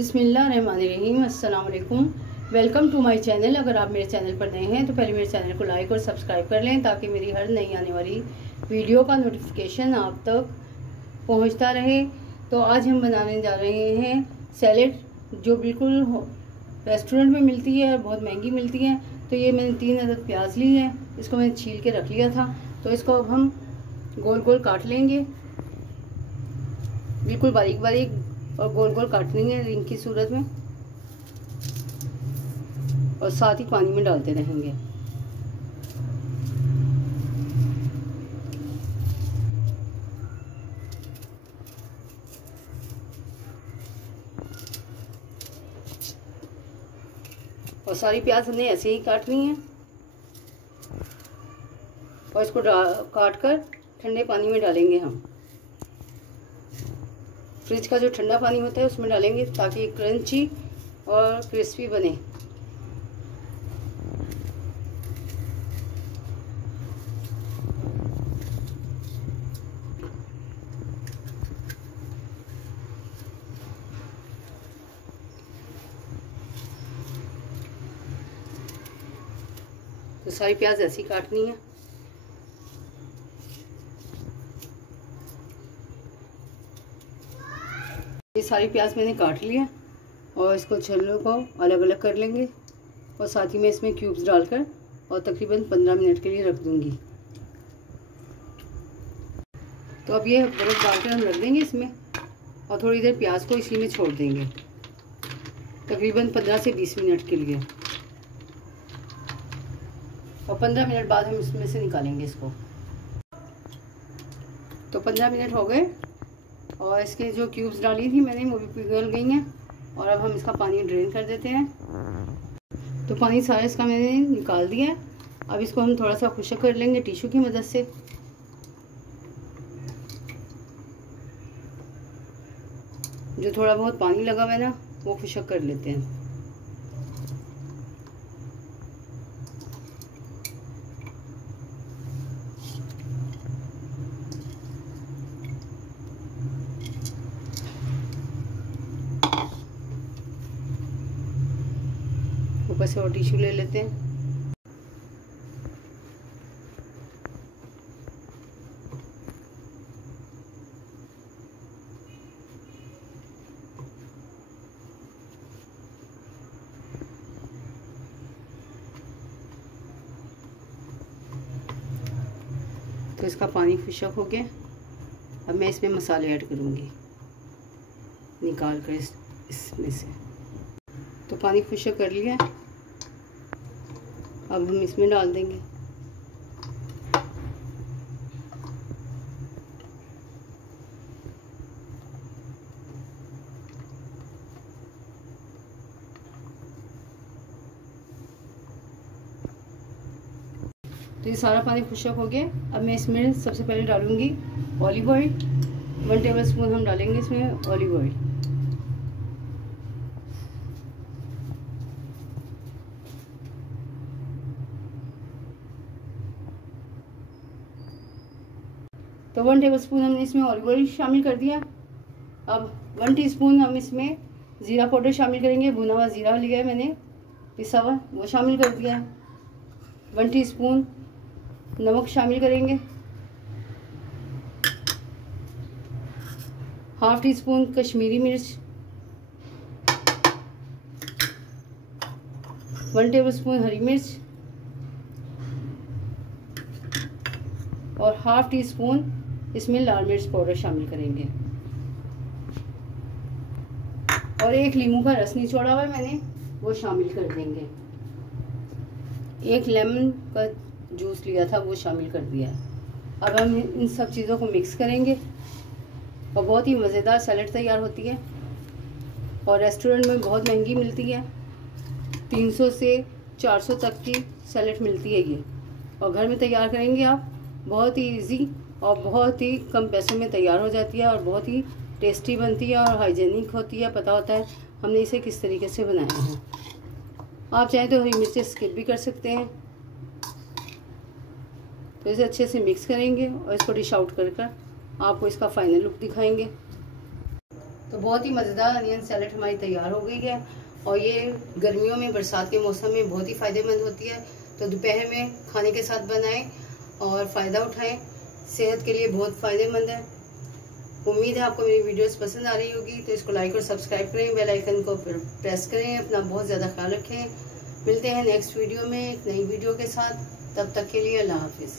बिस्मिल्लाहिर्रहमानिर्रहीम। अस्सलाम वालेकुम। Welcome to my channel. अगर आप मेरे चैनल पर नए हैं तो पहले मेरे चैनल को लाइक और सब्सक्राइब कर लें ताकि मेरी हर नई आने वाली वीडियो का नोटिफिकेशन आप तक पहुंचता रहे। तो आज हम बनाने जा रहे हैं सैलेड, जो बिल्कुल रेस्टोरेंट में मिलती है और बहुत महंगी मिलती है। तो ये मैंने 3 अदद प्याज ली है, इसको मैंने छील के रख लिया था। तो इसको अब हम गोल गोल काट लेंगे, बिल्कुल बारीक बारीक और गोल गोल काटनी है रिंग की सूरत में, और साथ ही पानी में डालते रहेंगे। और सारी प्याज हमने ऐसे ही काटनी है और इसको काट कर ठंडे पानी में डालेंगे हम। फ्रिज का जो ठंडा पानी होता है उसमें डालेंगे ताकि क्रंची और क्रिस्पी बने। तो सारी प्याज ऐसी काटनी है। ये सारी प्याज मैंने काट लिया और इसको छल्लों को अलग अलग कर लेंगे और साथ ही में इसमें क्यूब्स डालकर और तकरीबन 15 मिनट के लिए रख दूंगी। तो अब ये बर्फ़ डालकर हम रख देंगे इसमें और थोड़ी देर प्याज को इसी में छोड़ देंगे, तकरीबन 15 से 20 मिनट के लिए। और 15 मिनट बाद हम इसमें से निकालेंगे इसको। तो 15 मिनट हो गए और इसके जो क्यूब्स डाली थी मैंने वो भी पिघल गई हैं। और अब हम इसका पानी ड्रेन कर देते हैं। तो पानी सारा इसका मैंने निकाल दिया है। अब इसको हम थोड़ा सा खुश्क कर लेंगे टिश्यू की मदद से। जो थोड़ा बहुत पानी लगा हुआ है ना, वो खुश्क कर लेते हैं। ऊपर से और टिश्यू ले लेते हैं। तो इसका पानी खुश्क हो गया। अब मैं इसमें मसाले ऐड करूँगी निकाल कर इसमें से। तो पानी खुश्क कर लिया, अब हम इसमें डाल देंगे। तो ये सारा पानी खुश्क हो गया। अब मैं इसमें सबसे पहले डालूंगी ऑलिव ऑयल। 1 टेबल स्पून हम डालेंगे इसमें ऑलिव ऑयल। तो 1 टेबल स्पून हमने इसमें ऑलिव ऑयल शामिल कर दिया। अब 1 टीस्पून हम इसमें ज़ीरा पाउडर शामिल करेंगे। भुना हुआ ज़ीरा लिया है मैंने पिसा हुआ, वो शामिल कर दिया है। 1 टीस्पून नमक शामिल करेंगे। 1/2 टीस्पून कश्मीरी मिर्च, 1 टेबल स्पून हरी मिर्च और 1/2 टीस्पून इसमें लाल मिर्च पाउडर शामिल करेंगे। और 1 लीमू का रस निचोड़ा हुआ है मैंने, वो शामिल कर देंगे। 1 लेमन का जूस लिया था, वो शामिल कर दिया। अब हम इन सब चीज़ों को मिक्स करेंगे और बहुत ही मज़ेदार सैलेड तैयार होती है। और रेस्टोरेंट में बहुत महंगी मिलती है, 300 से 400 तक की सैलेड मिलती है ये। और घर में तैयार करेंगे आप, बहुत ही इजी और बहुत ही कम पैसों में तैयार हो जाती है और बहुत ही टेस्टी बनती है और हाइजेनिक होती है। पता होता है हमने इसे किस तरीके से बनाया है। आप चाहें तो हरी मिर्चें स्किप भी कर सकते हैं। तो इसे अच्छे से मिक्स करेंगे और इसको डिश आउट कर आपको इसका फाइनल लुक दिखाएंगे। तो बहुत ही मज़ेदार अनियन सैलेड हमारी तैयार हो गई है। और ये गर्मियों में, बरसात के मौसम में बहुत ही फ़ायदेमंद होती है। तो दोपहर में खाने के साथ बनाएं और फ़ायदा उठाएं, सेहत के लिए बहुत फ़ायदेमंद है। उम्मीद है आपको मेरी वीडियोस पसंद आ रही होगी। तो इसको लाइक और सब्सक्राइब करें, बेल आइकन को प्रेस करें। अपना बहुत ज़्यादा ख्याल रखें। मिलते हैं नेक्स्ट वीडियो में एक नई वीडियो के साथ। तब तक के लिए अल्लाह हाफिज़।